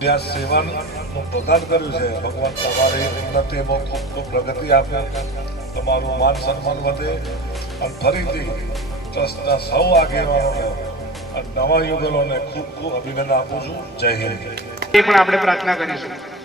જ્યાં સેવાનું પ્રદાન કર્યું છે ભગવાન તમારી ઉન્નતિમાં ખૂબ ખૂબ પ્રગતિ આપે, તમારું માન સન્માન વધે અને ફરીથી ટ્રસ્ટના સૌ આગેવાનોને અને નવા યુગલોને ખૂબ ખૂબ અભિનંદન આપું છું. જય હિન્દ. એ પણ આપણે પ્રાર્થના કરીશું.